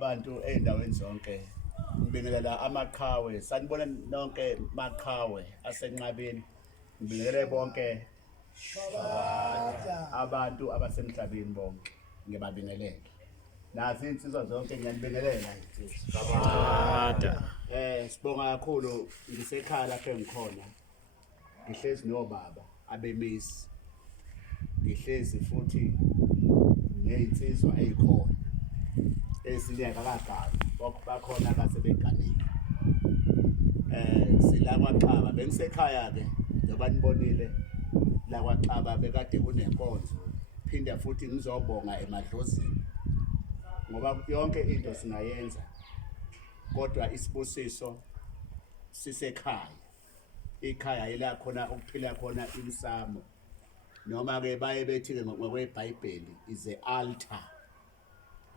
abantu ey'ndaweni zonke. Ngibingelela amaqhawe, sanibona nonke maqhawe asenqabeni. Ngibingelele bonke abantu abasemhlabeni bonke. Ngiyababingelela. Nazi insizwa zonke ngiyanibingelela insizwa. Sibonga kakhulu ngisekhaya lapho engikhona. Ngihlezi nobaba abemisi. Ngihlezi futhi ney'nsizwa ey'khona ezinyaka kagaba bakhona kasebeganile. Sila kwaXaba bengisekhaya-ke njengoba nibonile la kwaXaba bekade kunenkonzo, phinde futhi ngizobonga emadlozini ngoba yonke into singayenza kodwa isibusiso sisekhaya. Ikhaya yila khona ukuphila khona imsamo, noma-ke baye bethi-ke ngokweBhayibheli is a altar.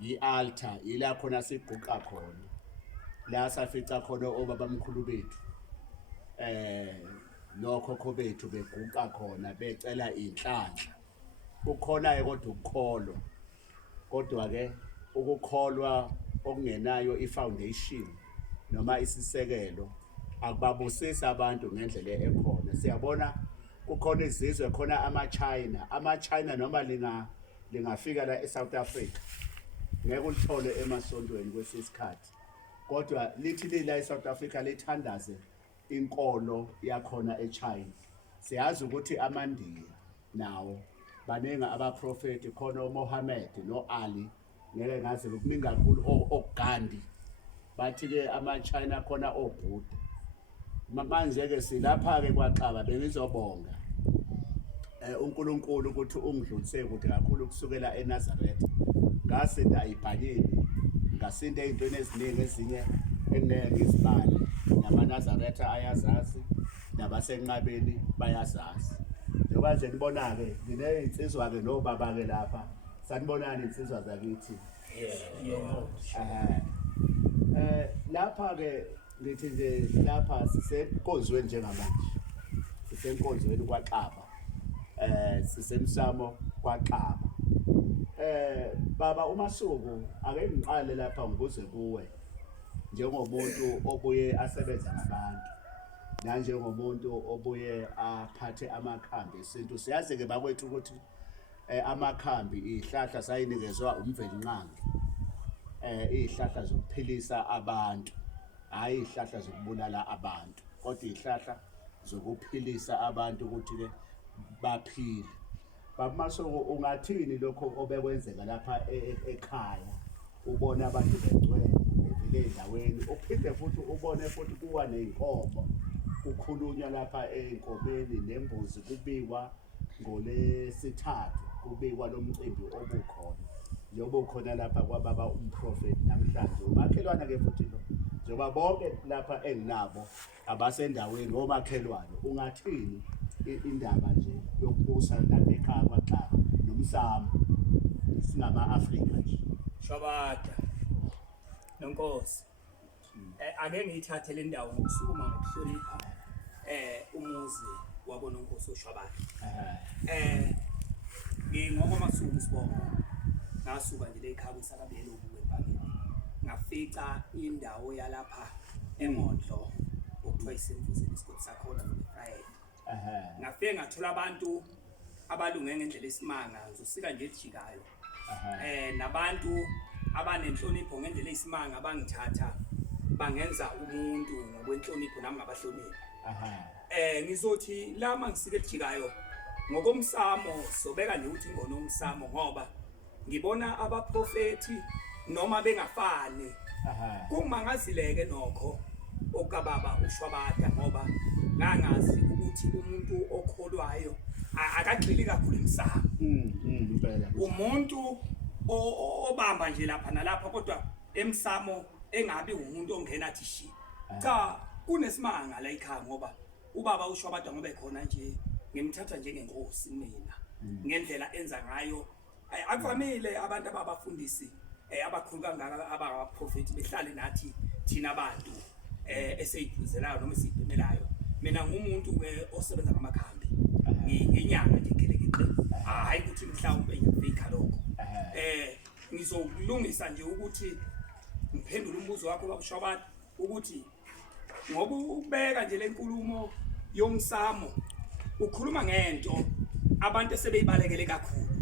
I-altar yila khona siguqa khona, la safica khona obabamkhulu bethu nokhokho bethu beguqa khona becela inhlanhla. Kukhona-ke kodwa ukukholwa, kodwa-ke ukukholwa okungenayo i-foundation noma isisekelo akubabusisi abantu ngendlela ekhona. Siyabona kukhona izizwe khona ama-China noma lingafika la e-South Africa ngeke ulithole emasontweni kwesinye isikhathi, kodwa lithi lila e-South Africa lithandaze inkolo yakhona eChina. Siyazi ukuthi amaNdiya nawo baningi abaprofeti, khona uMohammed no-Ali, ngeke ngazi kuningi kakhulu oGandhi, bathi-ke ama-China khona oBuddha. Manje-ke silapha-ke kwaXaba bengizobonga uNkulunkulu ukuthi ungidlulise kude kakhulu kusukela eNazaretha. Ngasinda ayibhaleni, ngasinda ey'ntweni eziningi ezinye engeke ngizibale. NamaNazaretha ayazazi, nabasenqabeni bayazazi. Njengoba nje nibona-ke nginey'nsizwa-ke nobaba-ke lapha. Sanibonani insizwa zakithi? Lapha-ke ngithi nje lapha sisenkonzweni njengamanje. Sisenkonzweni kwaXaba. Sisemsamo kwaXaba. Baba uMasuku, ake ngiqale lapha ngibuze kuwe njengomuntu obuye asebenza nabantu nanjengomuntu obuye aphathe amakhambi esintu. Siyazi-ke bakwethu ukuthi amakhambi iy'hlahla sayinikezwa uMvelinqangi, iy'hlahla zokuphilisa abantu, hhayi iy'hlahla zokubulala abantu, kodwa iy'hlahla zokuphilisa abantu ukuthi-ke baphile. Baba Masuku, ungathini lokho obekwenzeka lapha ekhaya, ubone abantu begcwele bevile ey'ndaweni, uphinde futhi ubone futhi kuwa ney'nkomo, kukhulunywa lapha ey'nkomeni nembuzi, kubikwa ngoLesithathu, kubikwa lo mcimbi obukhona njengoba ukhona lapha kwababa umprofeti namhlanje. Umakhelwane-ke futhi lo, njengoba bonke lapha enginabo abasendaweni omakhelwane, ungathini indaba nje yokubusa lapha ekhaya kwaXaba nomsamo singama-Afrika nje? Shwabata nonkosi, ake ngiyithathe le ndawo ngokusukuma ngokuhlonipha umuzi wabononkosi uShwabata. NgingokwaMasuku Sibongo, ngasuka nje lekhaya ngisakabuyela ubuke ebhangeni, ngafica indawo yalapha eMondlo okuthiwa isemfuzeni isigodi sakhona noFrayed. Ngafike ngathola abantu abalunge ngendlela esimanga, ngizosika nje ejikayo. Nabantu abanenhlonipho ngendlela eyisimanga abangithatha bangenza umuntu ngokwenhlonipho nami ngabahloniphi. Ngizothi lama ngisike ejikayo ngokomsamo sobeka nje ukuthi ingona umsamo ngoba ngibona abaprofeti noma bengafani. Kungimangazileke nokho okababa uShwabata ngoba ngangazi ukuthi umuntu okholwayo akagxili kakhulu emsamo. Umuntu obamba nje lapha nalapha kodwa emsamo engabi umuntu ongena athi shi. Cha, kunesimanga la ekhaya ngoba ubaba uShwabata ngoba ekhona nje ngimthatha njengenkosi mina ngendlela enza ngayo. Akuvamile abantu ababafundisi abakhulu kangaka abaprofeti behlale nathi thina abantu eseyiphuzelayo noma esiyibhemelayo. Mina ngumuntu-ke osebenza ngamakhambi ngenyanga nje gelekile, hayi ukuthi mhlawumbe ngiyafika lokho. Ngizokulungisa nje ukuthi ngiphendula umbuzo wakho babushwabana ukuthi ngoba ubeka nje lenkulumo yomsamo ukhuluma ngento abantu sebeyibalekele kakhulu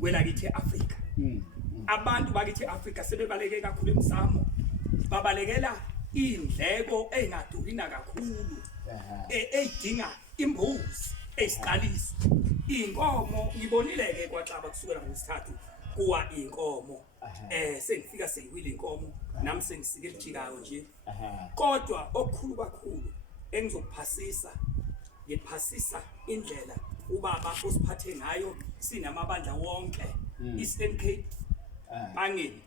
kwelakithi eAfrika. Abantu bakithi eAfrika sebebaleke kakhulu emsamo, babalekela indleko engadulina kakhulu eyidinga imbuzi esiqalisa. Inkomo ngibonileke kwaXaba kusukela ngolesithathu kuwa inkomo sengifika seyiwile inkomo nami sengisike lijikayo nje. Kodwa okukhulu kakhulu engizokuphasisa ngiphasisa indlela ubaba osiphathe ngayo sinamabandla wonke Eastern Cape, Bangeni,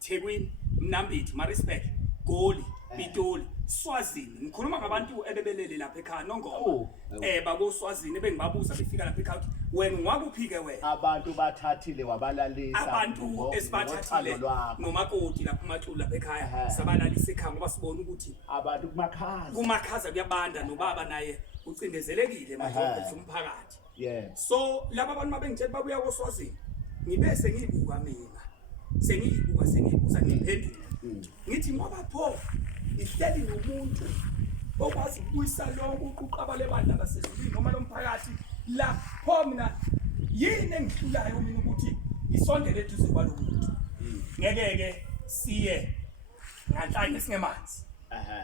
Thekwini, Mnambithi, Maritzburg, Goli, Pitoli, Swazini. Ngikhuluma ngabantu ebebelele lapha ekhaya noNgoma bakoswazini ebengibabuza befika lapha ekhaya wena ngwakuphike wena abantu bathathile wabalalisa abantu esibathathile nomakoti lapha uMathulu lapha ekhaya sabalalisa ekhaya ngoba sibona ukuthi abantu kumakhaza kuyabanda nobaba naye ucindezelekile manje umphakathi. So laba abantu mabengitshela babuya koswazini ngibese ngiyibuka mina sengiyibuza ngiphendula ngithi ngoba pho ihleli nomuntu okwazi ukuyisa lonke uquqaba lebandla lasezulwini noma lomphakathi lapho mina yini engihlulayo mina ukuthi isondele eduze kwalomuntu ngeke siye nganhlanye singemanzi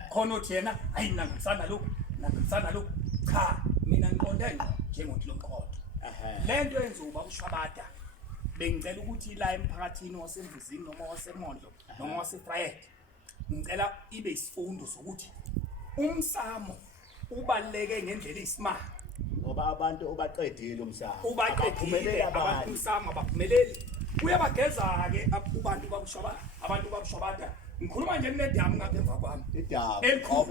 khona uthi yena hayi nangibusana lokhu cha mina ngiqonde ngqo njengothi lonkodo lento yenza uba ushwabada bengicela ukuthi la emphakathini wasembuzini noma wasemondlo noma wasefrayed ngicela ibe isifundo sokuthi umsamo ubaleke ngendlela isimanga ngoba abantu ubaqedile umsamo ubaqedile abantu umsamo abaphumeleli uyabageza ke abantu babushwabada ngikhuluma nje kunedamu ngapha emva kwami idamu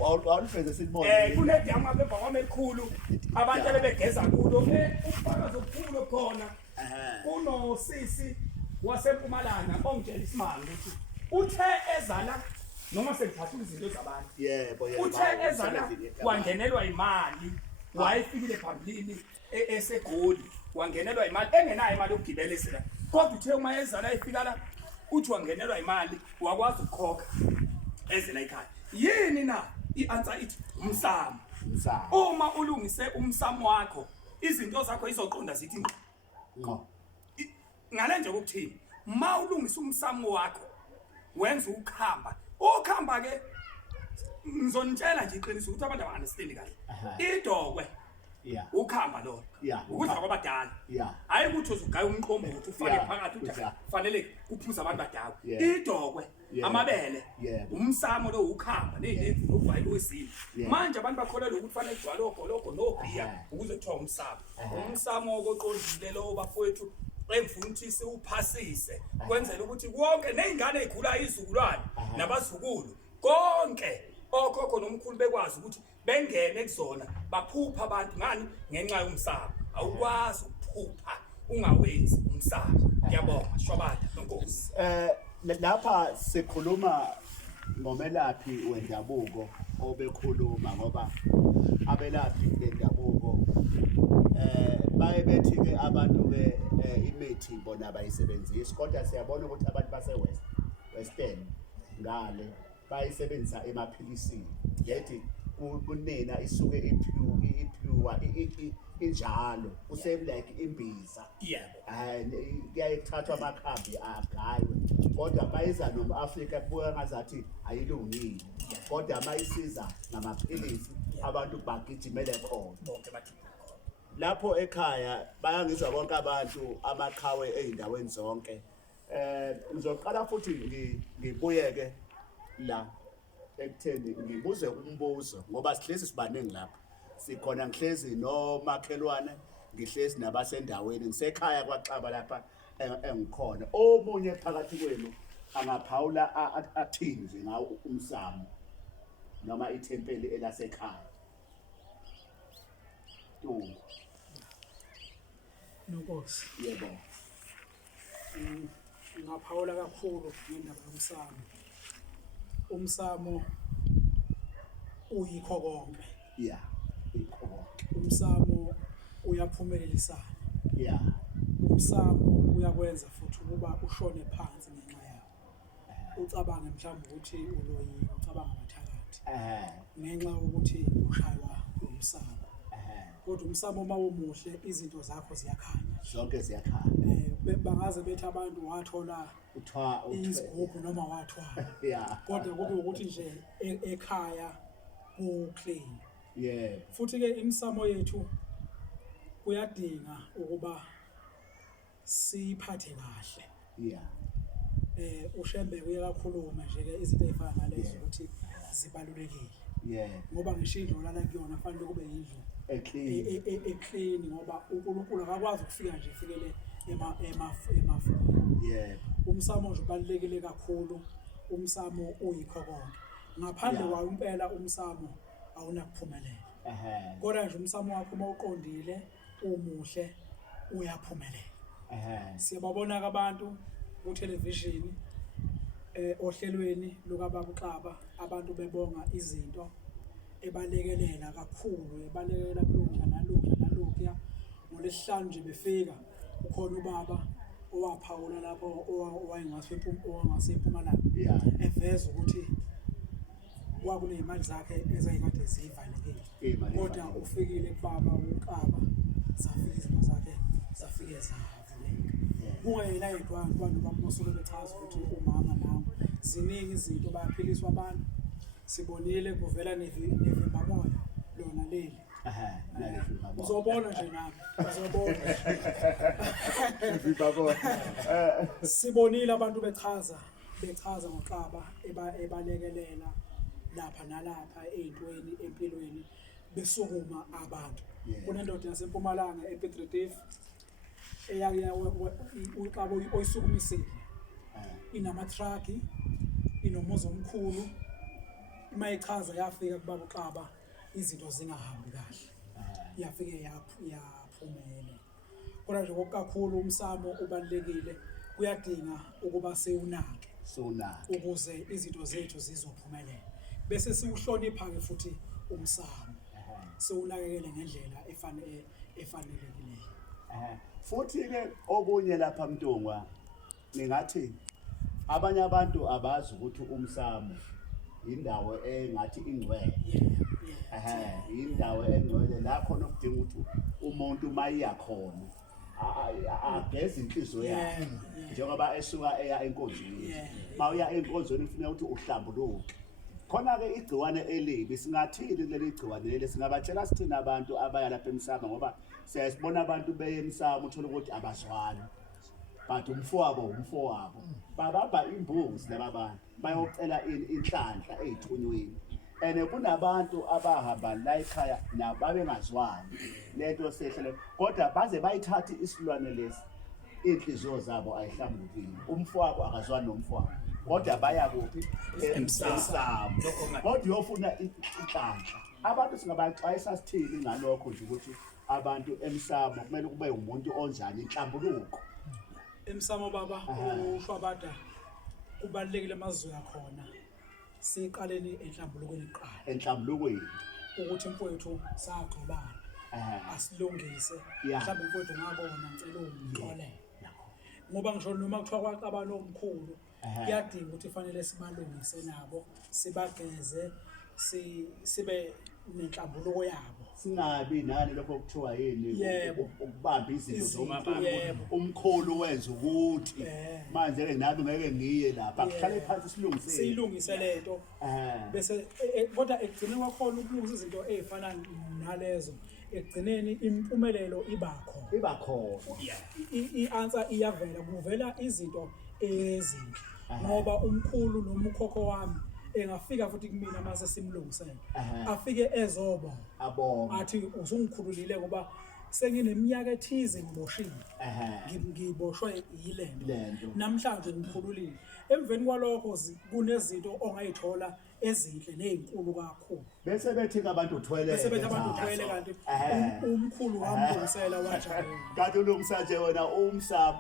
awulifeze sibone kunedamu ngapha emva kwami elikhulu abantu abebegeza kulo umfakazi okhulu khona unosisi waseMpumalanga ongitshela isimanga ukuthi uthe ezala noma sekuthatha izinto zabantu uthe ezala wangenelwa imali wayefikile phambilini eseGoli wangenelwa imali engenayo imali yokugibela esela kodwa uthe uma ezala efika la uthi wangenelwa imali wakwazi ukukhokha ezela ekhaya yini na ianswer ithi umsamo uma ulungise umsamo wakho izinto zakho izoqonda zithi ngqo ngale nje ukuthini ma ulungisa umsamo wakho wenza ukhamba ke ngizonitshela nje iqiniso ukuthi abantu aba-understand kahle idokwe ukhamba lona ukudla kwabadala hayi ukuthi uzugaya umqombothi ufake phakathi ukuthi kufanele kuphuza abantu badala idokwe amabele umsamo lo ukhamba neyilevu lokuvayela wesini manje abantu bakholelwa ukuthi kufanele kugcwale ogologo nobhiya ukuze kuthiwa umsamo okoqondile lo bafowethu engifuna ukuthi siwuphasise kwenzela ukuthi wonke nezingane ezikhula izukulwane nabazukulu konke okhokho nomkhulu bekwazi ukuthi bengene kuzona baphupha abantu ngani ngenxa yomsamo awukwazi ukuphupha ungawenzi umsamo. Ngiyabonga shwabana nonkosi. Lapha sikhuluma ngomelaphi wendabuko obekhuluma ngoba abelaphi bendabuko baye bethi ke abantu ke imithi bona bayisebenzisa kodwa siyabona ukuthi abantu base-western ngale bayisebenzisa emaphilisini yethi kunena isuke iphuwa injalo like imbiza kuyaye kuthathwa amakhambi agaywe kodwa bayiza noma-Afrika kubuka ngazathi ayilungile kodwa mayisiza ngamaphilisi abantu bagijimele khona lapho ekhaya bayangizwa bonke abantu amaqhawe ey'ndaweni zonke. Ngizoqala futhi ngibuyeke la ekutheni ngibuze umbuzo ngoba sihlezi sibaningi lapha sikhona ngihlezi nomakhelwane ngihlezi nabasendaweni ngisekhaya kwaXaba lapha engikhona omunye phakathi kwenu angaphawula athini nje ngawo umsamo noma ithempeli elasekhaya. Nonkosi. Yebo. Ngaphawula kakhulu ngendaba yomsamo. Umsamo uyikho konke. Uyikho konke. Umsamo uyaphumelelisana. Yeah. Umsamo uyakwenza futhi ukuba ushone phansi ngenxa yawo. ucabange mhlawumbe ukuthi uloyini ucabanga amathakathi eh ngenxa yokuthi ushaywa umsamo eh kodwa umsamo uma umuhle izinto zakho ziyakhanya zonke ziyakhanya bangaze bethi abantu wathola uthwa izigubhu noma wathwala yeah kodwa kube ukuthi nje ekhaya ku-clean yeah futhi ke imisamo yethu kuyadinga ukuba siphathe kahle yeah uShembe uyakakhuluma nje ke izinto ezifana nalezo ukuthi zibalulekile yeah ngoba ngisho indlu lana kuyona kufanele kube indlu clean eclean ngoba uNkulunkulu akakwazi ukufika nje ifikele emafuni yeah umsamo nje ubalulekile kakhulu umsamo uyikho konke ngaphandle Yeah. kwayo impela umsamo awunakuphumelela kodwa nje umsamo wakho uma uqondile umuhle uyaphumelela siyababona abantu ku television ohlelweni lokababa uXaba abantu bebonga izinto ebalekelela kakhulu ebalekelela kulokho nalokho ngolesihlanu nje befika ukhona ubaba owaphawula lapho owangaseMpumalanga yeah eveza ukuthi kwakule imali zakhe ezayikade zivalekile Imali kodwa evalekile. ufikile kubaba uXaba zafika izinto zakhe zafike zavuleka kungayena yedwa abantu bamosuke bechaza ukuthi umama nawo ziningi izinto bayaphiliswa abantu sibonile kuvela nevimbamoya lona leli uzobona nje nami uzobona sibonile abantu bechaza ngoXaba ebalekelela lapha nalapha ezintweni empilweni besukuma abantu kunendoda yaseMpumalanga ePiet Retief eyake uXaba oyisukumisile inamatruck inomuzi omkhulu mayichaza yafika kubaba uXaba izinto zingahambi kahle yafike yaphumela kodwa nje kokukhulu umsamo ubalekile kuyadinga ukuba sewunake ukuze izinto zethu zizophumelela bese siuhlonipha ke futhi umsamo sewunakekele ngendlela efanelekileyo futhi ke okunye lapha Mntungwa ningathi abanye abantu abazi ukuthi umsamo indawo engathi ingcwele indawo engcwele la khona ukudinga ukuthi umuntu mayiya khona ageza inhliziyo yakhe njengoba esuka eya enkonzweni mawuya enkonzweni kufanele ukuthi uhlambuluke khona ke igciwane elibi singathini leli gciwane leli singabatshela sithina abantu abaya lapha emsamo ngoba siyasibona abantu beye emsamo uthola ukuthi abazwani but umfowabo babamba imbuzi laba bantu bayocela inhlanhla ezithunyweni ene kunabantu abahamba la ekhaya nababengazwani lento sehlele kodwa baze bayithathe isilwane lesi inhliziyo zabo ayihlambulukile umfowabo akazwani nomfowabo kodwa baya kuphi emsamo kodwa uyofuna inhlanhla abantu singabaxwayisa sithini ngalokho nje ukuthi abantu emsamo kumele kube umuntu onjani inhlambuluko emsamo baba ushwabada kubalekile amazwi akhona siqaleni enhlambulukweni ukuthi mfowethu sagqibana asilungise mhlawumbe mfowethu ngabona ngicela ungixolele ngoba ngisho noma kuthiwa kwaXaba nomkhulu kuyadinga ukuthi fanele sibalungise nabo sibageze sibe nenhlambuluko yabo singabi nani lokho kuthiwa yini ukubamba izinto zomuntu umkhulu wenza ukuthi manje ke nabi ngeke ngiye lapha akuhlale phansi silungise lento bese kodwa ekugcineni kwakhona ukulungisa izinto ezifana nalezo ekugcineni impumelelo iba khona i-answer iyavela kuvela izinto ezinhle ngoba umkhulu noma ukhokho wami engafika futhi kumina mase simlungisele afike ezobonga athi usungikhululile ngoba sengineminyaka ethize ngiboshile ngiboshwe yilento namhlanje ngikhululile emveni kwalokho kunezinto ongayithola ezinhle nezinkulu kakhulu bese bethi abantu uthwele kanti umkhulu wamlungisela wajabula kanti ulungisa nje wena umsamo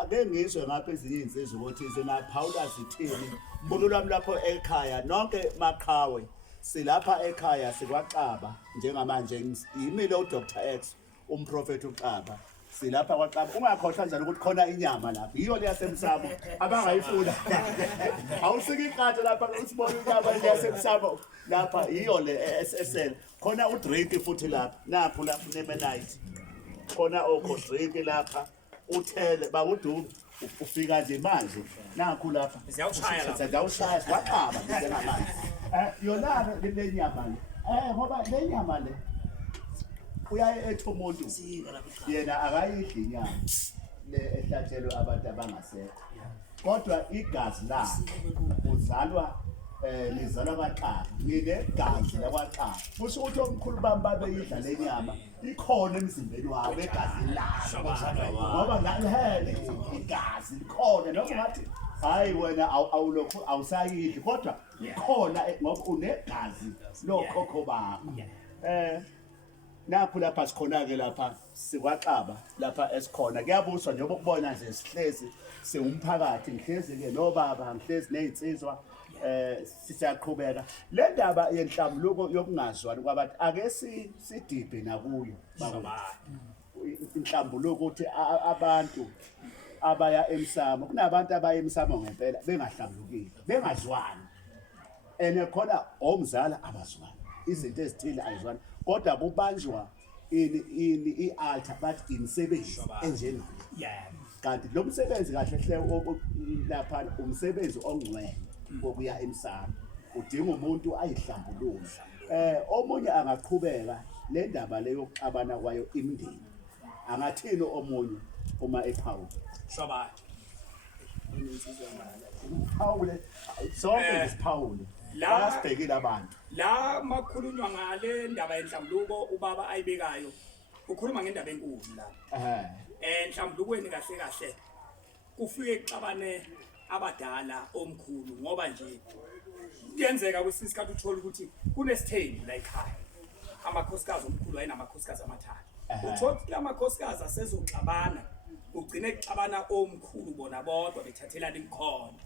ake ngizwe ngapha ezinye insizwa ukuthi zinaphawula zithini mbulo lwami lapho ekhaya nonke maqhawe silapha ekhaya sikwaXaba njengamanje yimile uDr X umprofeti uXaba silapha kwaXaba ungakhohlwa njalo ukuthi khona inyama lapha iyo le yasemsamo abangayifuna awusiki iqatha lapha usibona inyama le yasemsamo lapha iyo le SSL khona udrink futhi lapha napho lapha nemenite khona okho drink lapha uthele bakuduku ufika nje manje nakho lapha Ziyawushaya lapha. ziyawushaya kwaXaba njengamanje yona le nyama le ngoba le nyama le uyaye ethi umuntu yena akayidli inyama le ehlatshelwe abantu abangasekho kodwa igazi la uzalwa lizalwa kwaXaba nginegazi lakwaXaba kusho ukuthi omkhulu bami babeyidla le nyama ikhona emzimbeni wabo egazi la ngoba ngale igazi likhona noma ngathi hayi wena awulokho awusayidli kodwa ikhona ngoba unegazi lokhokho bakho nakho lapha sikhona-ke lapha sikwaXaba lapha esikhona kuyabuswa njengoba ukubona nje sihlezi siwumphakathi ngihlezi-ke nobaba ngihlezi ney'nsizwa siyaqhubeka le ndaba yenhlambuluko yokungazwani kwabantu ake sidibhe nakuyo inhlambuluko ukuthi abantu abaya emsamo kunabantu abaya emsamo ngempela bengahlambulukile bengazwani khona omzala abazwani izinto ezithile ayizwani kodwa kubanjwa i-altar bathi imisebenzi enjengalo kanti lo msebenzi kahle hle lapha umsebenzi ongcwele wokuya emsamo udinga umuntu ayihlambulule omunye angaqhubeka le ndaba leyo yokuxabana kwayo imindeni angathini omunye uma ephawula Shobana Phawule sonke ngiphawule la sibhekile abantu la makhulunywa ngale ndaba yenhlambuluko ubaba ayibekayo ukhuluma ngendaba enkulu la enhlambulukweni kahle kahle kufike ixabane abadala omkhulu ngoba nje kuyenzeka kwesinye isikhathi uthola ukuthi kunesithembu la ekhaya amakhosikazi omkhulu ayinamakhosikazi amathathu uthola ukuthi lamakhosikazi asezoxabana ugcine kuxabana omkhulu bona bodwa bethathelana imikhondo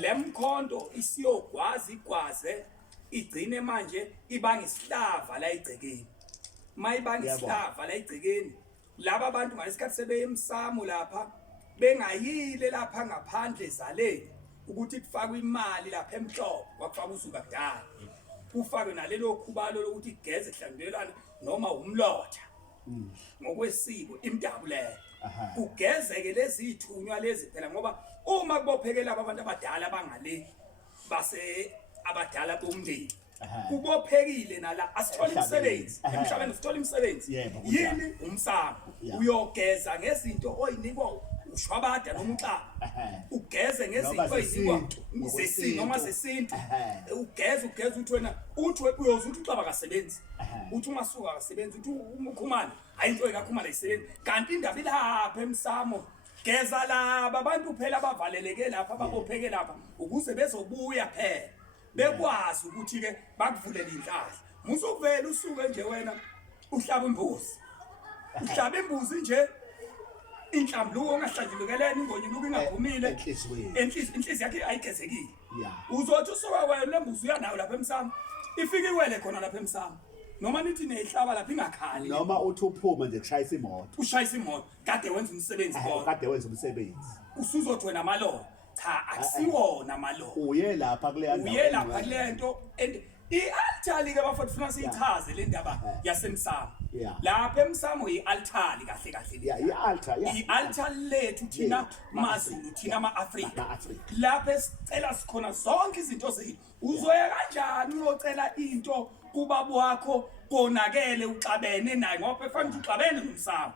lemkhondo isiyogwaza igwaze igcine manje ibanga isihlava la egcekeni mayibanga isihlava la egcekeni laba abantu ngalesikhathi sebeye emsamo lapha bengayile lapha ngaphandle zaleni ukuthi kufakwe imali lapha emhlophe kwakufaka usuka kudala kufakwe nalelo khubalo lokuthi igeze ehlandelana noma umlotha ngokwesiko imdabu leyo kugezeke lezi ithunywa lezi phela ngoba uma kubophekela abantu abadala bangale base abadala bomndeni kubophekile nala asithola imisebenzi emhlabeni sithola imisebenzi yini umsamo uyogeza ngezinto oyinikwa ushwabada noma uXaba ugeze ngezinto ezinikwa zesinto noma zesintu ugeze uthi wena uthi uyozuthi uXaba kasebenzi uthi ungasuka kasebenzi uthi umkhumana ayinto ekakhumana isebenzi kanti indaba ilapha emsamo geza laba abantu phela bavaleleke lapha babopheke lapha ukuze bezobuya phela bekwazi ukuthi ke bakuvulele inhlahla musukuvela usuke nje wena uhlaba imbuzi nje inhlambuluko ongahlanjulukeleni ingonyuluko ingaphumile enhliziyo yakhe ayigezekile uzothi usuka wena lembuzi uyanayo lapha emsamo ifike iwele khona lapha emsamo noma nithi nehlaba lapha ingakhali noma uthi uphuma nje kushayisa imoto ushayisa imoto kade wenza umsebenzi kodwa kade wenza umsebenzi usuzothi wena amalo cha akusiwona amalo uye lapha kule nto and i-altar ke bafowethu funa siyichaze le ndaba yasemsamo lapha emsamo i-altar kahle le i-altar lethu thina maZulu thina ama-Afrika lapha esicela sikhona zonke izinto zethu uzoya kanjani uyocela into kubaba wakho konakele uxabene naye ngoba efanele uxabene nomsamo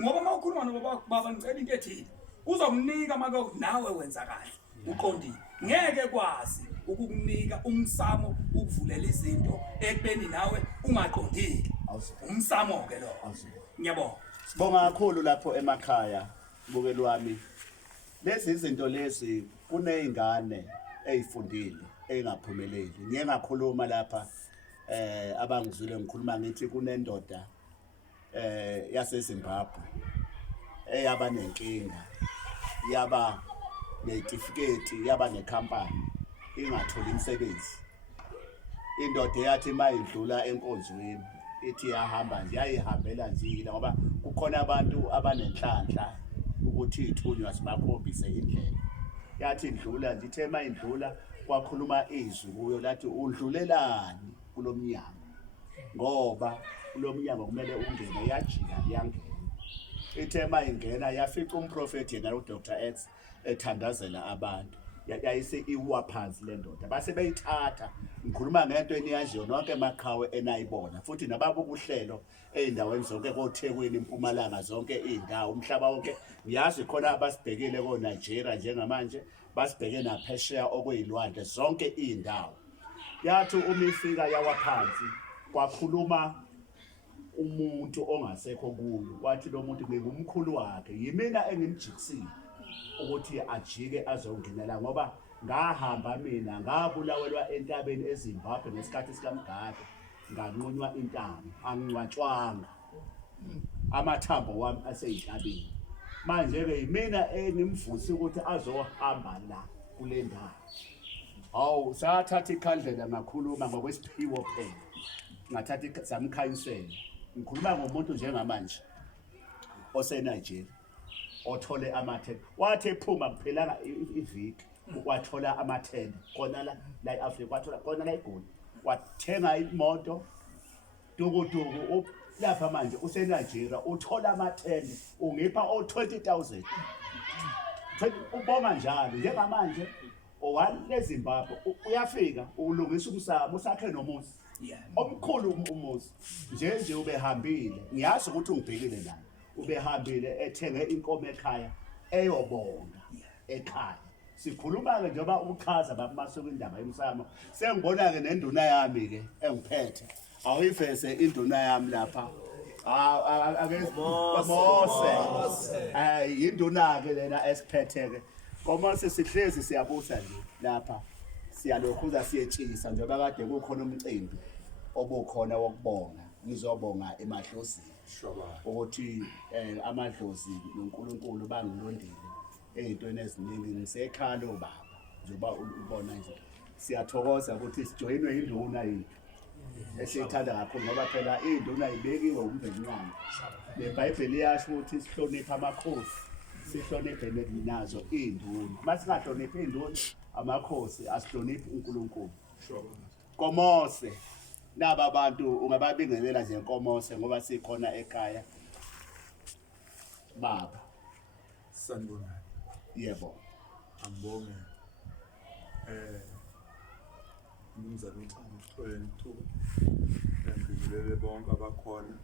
ngoba mawukhuluma nobaba ngicela into ethile uzomnika maka nawe wenza kahle uqondile ngeke kwazi ukukunika umsamo ukuvulela izinto ekubeni nawe ungaqondile umsamo ke lo ngiyabonga sibonga kakhulu lapho emakhaya bukeli wami lezi izinto lezi kunezingane ezifundile engaphumeleli ngiye ngakhuluma lapha abangizwile ngikhuluma ngithi kunendoda yaseZimbabwe eyaba nenkinga yaba netifiketi yaba nekhampani ingatholi umsebenzi indoda yathi mayidlula enkonzweni ithi yahamba nje yayihambela nje ngoba kukhona abantu abanenhlanhla ukuthi ithunywa sibakhombise indlela. Yathi indlula nje ithe mayindlula kwakhuluma izwi kuyo lathi udlulelani kulomnyango ngoba kulomnyango kumele ungene yajika yangena. Ithe mayingena yafica umprofeti yena uDr X ethandazela abantu. Yayise iwa phansi le ndoda base beyithatha ngikhuluma ngento eniyaziyo nonke emaqhawe enayibona futhi nababuka uhlelo eindaweni zonke koThekwini eMpumalanga zonke indawo umhlaba wonke ngiyazi khona abasibhekile ko Nigeria njengamanje basibheke naphesheya okuyilwandle zonke indawo. Yathi uma ifika yawa phansi kwakhuluma umuntu ongasekho kuyo wathi lo muntu ngingumkhulu wakhe yimina engimjikisile ukuthi ajike azonginela ngoba ngahamba mina ngabulawelwa entabeni eZimbabwe ngesikhathi sikaMgabe nganqunywa intamo angcwatshwanga amathambo wami aseyintabeni manje ke yimina engimvusi ukuthi azohamba la kule ndawo. Hawu sathatha ikhandlela ngakhuluma ngokwesiphiwo phela ngathatha samkhanyisela ngikhuluma ngomuntu njengamanje oseNigeria othole ama-10 wathi ephuma kuphelanga iviki wathola ama-10 khona la eAfrika wathola khona la eGoli wathenga imoto dukuduku lapha manje useNigeria uthola ama-10 ungipha o20,000 ubonga njalo njengamanje owale Zimbabwe uyafika ulungisa umsamo usakhe nomuzi omkhulu umuzi nje ubehambile ngiyazi ukuthi ungibhekile naye ubehambile ethenge inkomo ekhaya eyobonga ekhaya. Sikhuluma ke njengoba uchaza babamasuku indaba yemsamo sengibona ke nenduna yami ke engiphethe awuyiveze induna yami lapha ake Mose induna ke lena esiphethe ke Mose sihlezi siyabusa nje lapha siyalokhuza siyetshisa njengoba kade kukhona umcimbi obukhona wokubonga ngizobonga emadlozini ukuthi amadlozi noNkulunkulu bangilondile ezintweni eziningi ngisekhalo baba njengoba ubona nje siyathokoza ukuthi sijoyinwe induna yethu esiyithanda kakhulu ngoba phela induna ibekiwe umbencane leBhayibheli liyasho ukuthi sihloniphe amakhosi sihloniphe nazo induna masingahloniphi induna amakhosi asihloniphi uNkulunkulu. Komose naba abantu ungababingelela nje Nkomose ngoba sikhona ekhaya baba sanibona. yebo Angibonge umzali uCama uSithole Nthuba ngibingelele bonke abakhona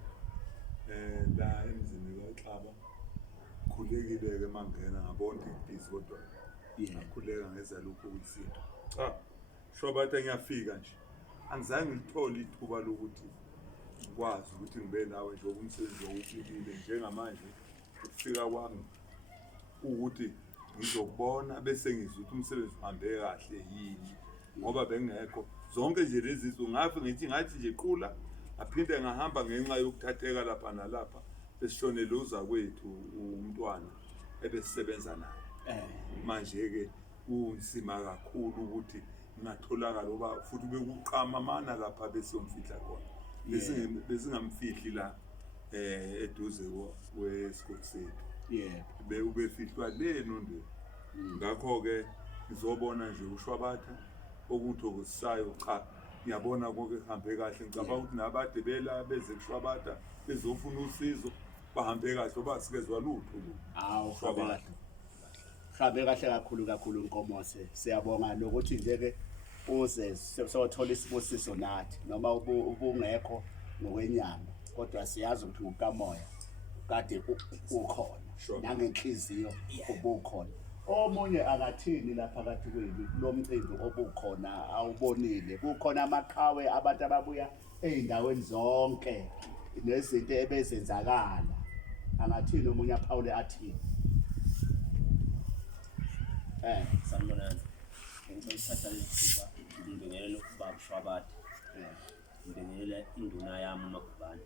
la emzini kaXaba khulekile ke mangena ngabona ibhizi kodwa ngikhuleka ngezela ukuyisitho cha shobathe ngiyafika nje angizange ngilithole ithuba lokuthi ngikwazi ukuthi ngibe nawe nje umsebenzi owufikile njengamanje ukufika kwami ukuthi ngizokubona bese ngizwa ukuthi umsebenzi uhambe kahle yini ngoba bengekho zonke nje lezi zinto ngafi ngithi ngathi nje qula aphinde ngahamba ngenxa yokuthatheka lapha nalapha besishonela kwethu umntwana ebesisebenza naye manje ke kunsima kakhulu ukuthi ngatholakala ngoba futhi bekuqhama amana lapha besiyomfihla khona besingamfihli la eduze kwesikole sethu ubefihlwa le nonde ngakho ke ngizobona nje uShwabatha ukuthi okusayo cha ngiyabona konke kuhambe kahle ngicabanga ukuthi nabade bela beze kuShwabatha bezofuna usizo bahambe kahle ngoba sikezwa lutho hawu Shabe kahle kakhulu Nkomose siyabonga nokuthi nje ke uze sothola isibusiso nathi noma ubungekho ngokwenyama kodwa siyazi ukuthi ukamoya kade ukhona nangenhliziyo ubukhona omunye akathini lapha phakathi kwenu lo mcimbi obukhona awubonile kukhona amaqhawe abantu ababuya eindaweni zonke nezinto ebezenzakala angathini omunye aphawule athini sanibonani ngicela lithuba ngibingelele ubaba Shwabatha ngibingelele induna yami uMagubane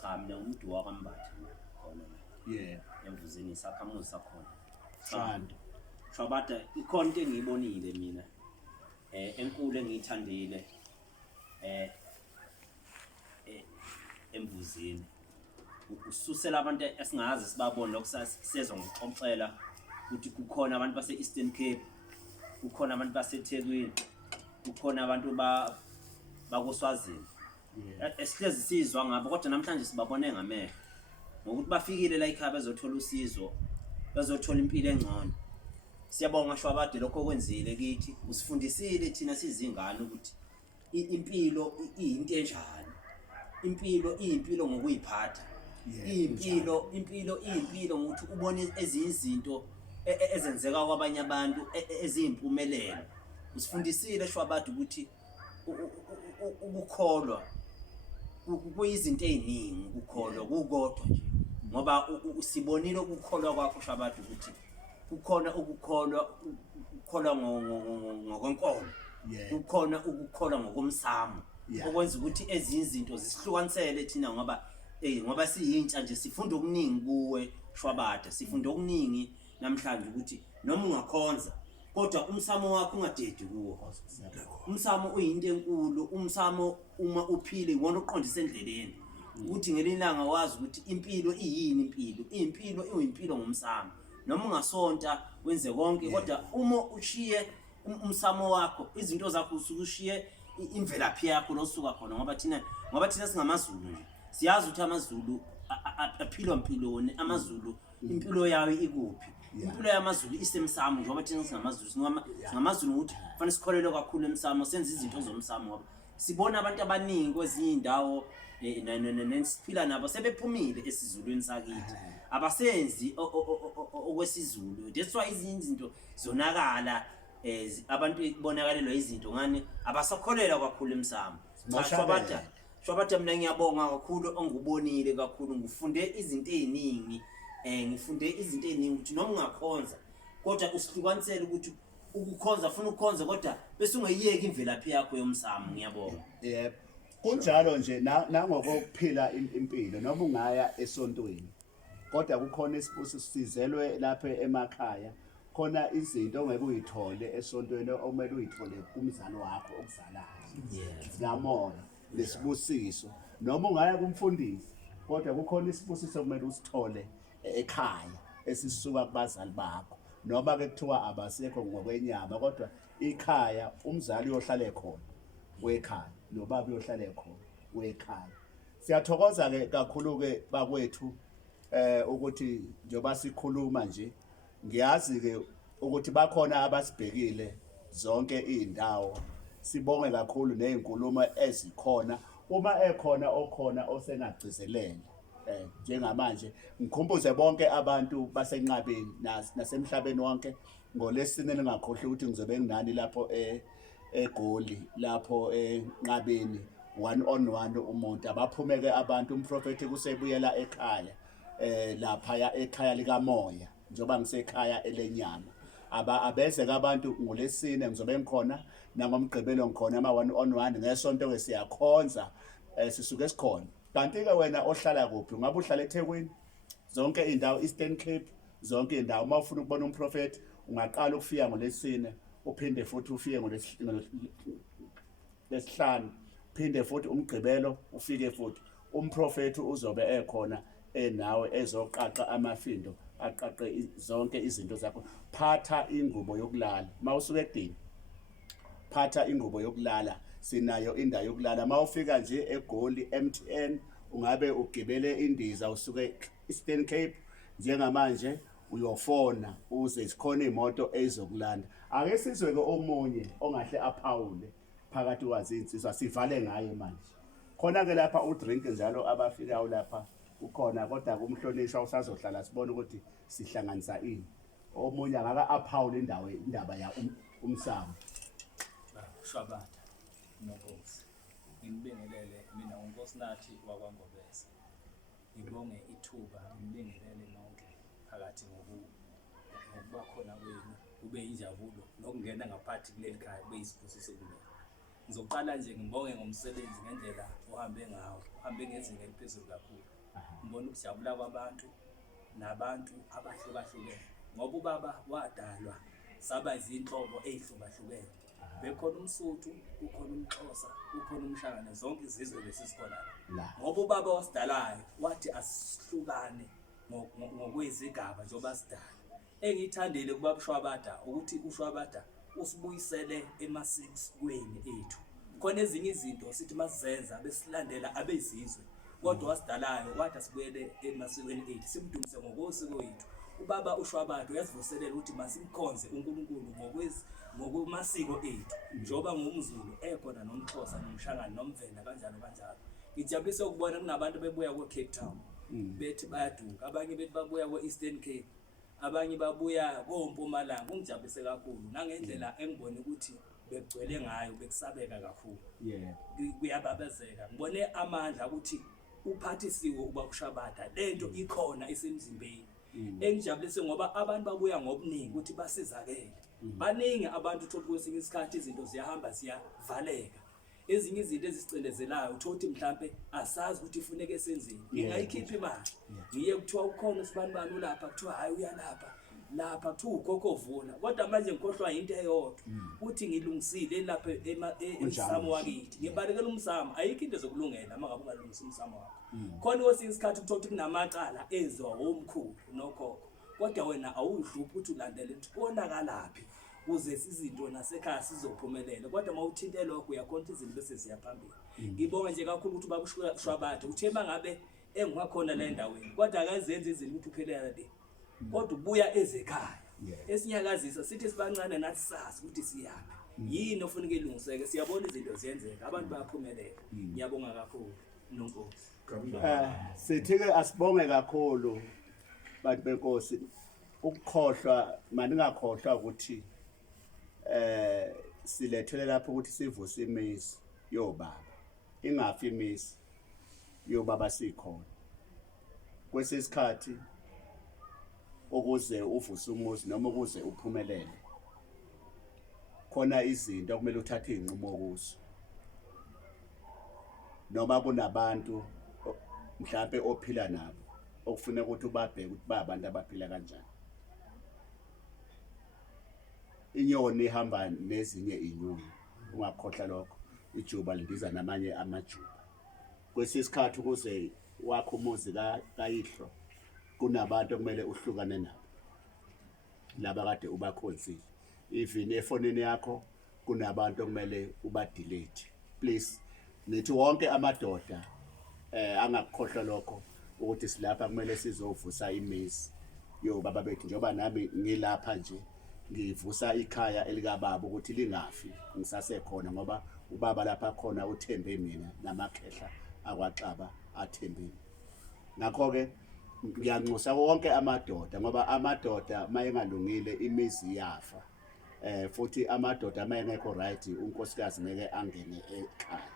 cha mina umuntu wakwambatha khona emvuzini isakhamuzi sakhona Shwabatha ikhona into engiyibonile mina enkulu engiyithandile emvuzini ususela abantu esingazi sibabone lokusasezwe ngokuxoxela ukuthi kukhona abantu base Eastern Cape, kukhona abantu baseThekwini, kukhona abantu bakoswazini. Esihlezi sizwa ngabo kodwa namhlanje sibabone ngamehlo ngokuthi bafikile la ekhaya bezothola usizo, bezothola impilo engcono. Siyabonga Shwabadi lokho kwenzile kithi, usifundisile thina sizingane ukuthi impilo iyinto enjani. Impilo iyimpilo ngokuyiphatha. Impilo ngokuthi ubone ezinye izinto ezenzeka kwabanye abantu eziyimpumelelo. Usifundisile Shwabadi ukuthi ukukholwa kuyizinto eziningi, ukukholwa kukodwa nje ngoba usibonile ukukholwa kwakho Shwabadi ukuthi kukhona ukukholwa ngokwenkolo, kukhona ukukholwa ngokomsamo okwenza ukuthi ezinye izinto zisihlukanisele thina ngoba siyintsha nje sifunda okuningi kuwe Shwabadi, sifunda okuningi namhlanje ukuthi noma ungakhonza kodwa umsamo wakho ungadedi kuwo. Umsamo uyinto enkulu, umsamo uma uphile iwona uqondisa endleleni ukuthi ngelilanga wazi ukuthi impilo iyini. Impilo iyimpilo ngomsamo, noma ungasonta wenze konke kodwa uma ushiye umsamo wakho, izinto zakho usukushiye imvelaphi yakho losuka khona ngoba thina singamaZulu nje siyazi ukuthi amaZulu aphilwa impiloni, amaZulu impilo yawo ikuphi. Impilo yamaZulu isemsamo ngoba thina singamaZulu, singamaZulu ukuthi kufanele sikholelwe kakhulu emsamo, senze izinto zomsamo ngoba sibona abantu abaningi kwezinye indawo nesiphila nabo sebephumile esizulwini sakithi, abasenzi okwesizulu. That's why izinto zonakala, abantu bonakalelwa izinto ngani abasakholela kakhulu emsamo. Shwabadi mina ngiyabonga kakhulu ongubonile kakhulu, ngifunde izinto eziningi, ukuthi noma ungakhonza kodwa usihlukanisele ukuthi ukukhonza ufuna ukukhonza kodwa bese ungayiyeki imvelaphi yakho yomsamo. Ngiyabonga. Yebo. Kunjalo nje nangokuphila impilo noma ungaya esontweni kodwa kukhona isibusiso sizelwe lapha emakhaya, khona izinto ongeke uyithole esontweni omele uyithole kumzali wakho okuzalayo. Ngamoya lesibusiso noma ungaya kumfundisi kodwa kukhona isibusiso okumele usithole ekhaya esisuka kubazali bakho, noma ke kuthiwa abasekho ngokwenyama kodwa ikhaya umzali uyohlala khona wekhaya nobaba uyohlala khona wekhaya. Siyathokoza ke kakhulu ke bakwethu ukuthi njoba sikhuluma nje ngiyazi ke ukuthi bakhona abasibhekile zonke izindawo. Sibonge kakhulu nezinkulumo ezikhona uma ekhona okhona osengagcizelela njengamanje. Ngikhumbuze bonke abantu basenqabeni nasemhlabeni wonke ngoLesine ningakhohlwa ukuthi ngizobe nginani lapho eGoli lapho enqabeni 1-on-1 umuntu abaphumeke abantu umprofeti kusebuyela ekhaya lapha ekhaya likamoya njoba ngisekhaya elenyama abeze abantu ngoLesine ngizobe ngikhona nangomgqibelo ngikhona ama-1-on-1 ngesonto ke siyakhonza sisuke esikhona. Kanti ke wena ohlala kuphi, ungabe uhlala eThekwini, zonke indawo Eastern Cape, zonke indawo uma ufuna ukubona umprofeti ungaqala ukufika ngoLesine uphinde futhi ufike ngolesihlanu, phinde futhi umgqibelo ufike futhi. Umprofeti uzobe ekhona nawe ezoqaqa amafindo, aqaqe zonke izinto zakho. Phatha ingubo yokulala mawusuka ekudeni, phatha ingubo yokulala, sinayo indawo yokulala. Mawufika nje eGoli MTN ungabe ugibele indiza usuke Eastern Cape njengamanje uyofona uze sikhona imoto ezokulanda. Ake sizwe ke omunye ongahle aphawule phakathi kwazinsizwa sivale ngaye manje. Khona ke lapha udrink njalo abafikayo lapha ukhona kodwa kumhlonishwa usazohlala sibone ukuthi sihlanganisa ini. Omunye akaka aphawule indaba ya umsamo. Shwabadi Nonkosi, ngibingelele mina uNkosinathi wakwaNgobese. Ngibonge ithuba, ngibingelele nonke phakathi ngokuba khona kwenu kube injabulo nokungena ngaphakathi kuleli khaya kube isibusiso kumina. Ngizoqala nje ngibonge ngomsebenzi ngendlela ohambe ngawo, uhambe ngezinga eliphezulu kakhulu. Ngibona ukujabula kwabantu nabantu abahlukahlukene ngoba ubaba wadalwa saba izinhlobo ezihlukahlukene. bekhona umSuthu kukhona umXhosa kukhona umShangane zonke izizwe lesizikhona La. ngoba ubaba wasidalayo wathi asihlukane ngokwezigaba njengoba sidala engithandile kubaba uShwabada ukuthi uShwabada usibuyisele emasikweni ethu khona ezinye izinto sithi masizenza besilandela abezizwe kodwa wasidalayo wathi asibuyele emasikweni ethu simdumise ngokosiko ethu ubaba uShwabada uyasivuselela ukuthi masimkhonze uNkulunkulu ngokumasiko ethu njoba ngomZulu ekhona nomXhosa nomShangane nomVenda kanjalo kanjalo ngijabulise ukubona kunabantu bebuya kweCape Town bethi bayaduka abanye bethi babuya kweEastern Cape abanye babuya koMpumalanga kungijabulise kakhulu nangendlela engibone ukuthi begcwele ngayo bekusabeka kakhulu kuyababezeka ngibone amandla ukuthi uphathisiwe ubaba uShwabada lento ikhona esemzimbeni engijabulise ngoba abantu babuya ngobuningi ukuthi basizakele baningi abantu uthola kwesinye isikhathi izinto ziyahamba ziyavaleka ezinye izinto ezisicindezelayo uthothi mhlambe asazi ukuthi ifuneke senzeni ngingayikhipha imali ngiye kuthiwa ukhona sibanibani lapha kuthiwa hayi uyalapha lapha kuthiwa ugogovuna kodwa manje ngikhohlwa into eyodwa uthi ngilungisile lapha emsamo wakithi ngibalekela umsamo ayikho into zokulungela mangabe ungalungisa umsamo wakho khona kwesinye isikhathi uthothi kunamacala ezwa omkhulu nokhokho kodwa wena awudluphi ukuthi ulandele ukuthi konakalaphi kuze izinto nasekhaya sizophumelela kodwa mawuthinte lokho uyakhonza izinto bese ziyaphambili ngibonga nje kakhulu ukuthi baba uShwabada uthe mangabe engiwakhona la endaweni kodwa akazenze izinto ukuthi uphelela le kodwa ubuya ezekhaya esinyakazisa sithi sibancane nathi sazi ukuthi siyaphi yini ofuneka ilungiseke siyabona izinto ziyenzeka abantu bayaphumelela ngiyabonga kakhulu nonkosi sithi ke asibonge kakhulu bantu benkosi ukukhohlwa maningakhohlwa ukuthi silethele lapho ukuthi sivuse imizi yobaba ingafi imizi yobaba sikhona kwesisikhathi ukuze uvuse umuzi noma ukuze uphumelele khona izinto okumele uthathe izinqumo kuzo noma kunabantu mhlawumbe ophila nabo okufuneka ukuthi ubabheke ukuthi bayabantu abaphila kanjani inyoni ihamba nezinye inyoni ungakhohlwa lokho ijuba lindiza namanye amajuba kwesisikhathi ukuze wakho umuzi kayihlo kunabantu okumele uhlukane nabo laba kade ubakhonzile even efonini yakho kunabantu okumele ubadelete please nithi wonke amadoda angakukhohlwa lokho ukuthi silapha kumele sizovusa imizi yobaba bethu njoba nami ngilapha nje ngivusa ikhaya elikababa ukuthi lingafi ngisasekhona ngoba ubaba lapha khona uthembe mina namakhehla akwaXaba athembeni ngakho ke ngiyanxusa wonke amadoda ngoba amadoda mayengalungile imizi yafa futhi amadoda mayengekho right unkosikazi ngeke angene ekhaya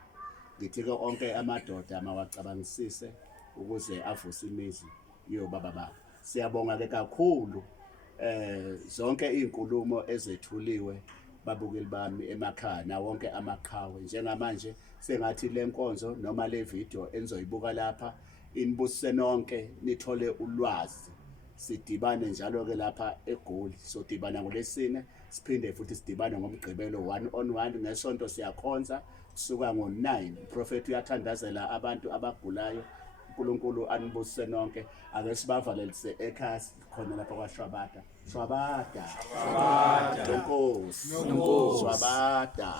ngithi ke onke amadoda mawacabangisise ukuze avuse imizi yobaba baba siyabonga ke kakhulu zonke izinkulumo ezethuliwe babukeli bami emakhaya na wonke amaqhawe njengamanje sengathi lenkonzo noma le video enizoyibuka lapha inibusise nonke nithole ulwazi sidibane njalo ke lapha eGoli sodibana ngolesine siphinde futhi sidibane ngomgqibelo 1-on-1 ngesonto siyakhonza kusuka ngo9 prophet uyathandazela abantu abagulayo uNkulunkulu anibusise nonke ake sibavalelise ekhaya khona lapha kwaShwabada Shwabada Nonkosi Shwabada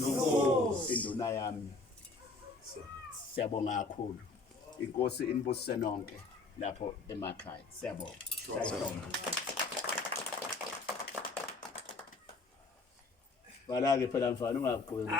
Nonkosi induna yami siyabonga kakhulu inkosi inibusise nonke lapho emakhaya siyabonga balake phela mfana ungaqhubeki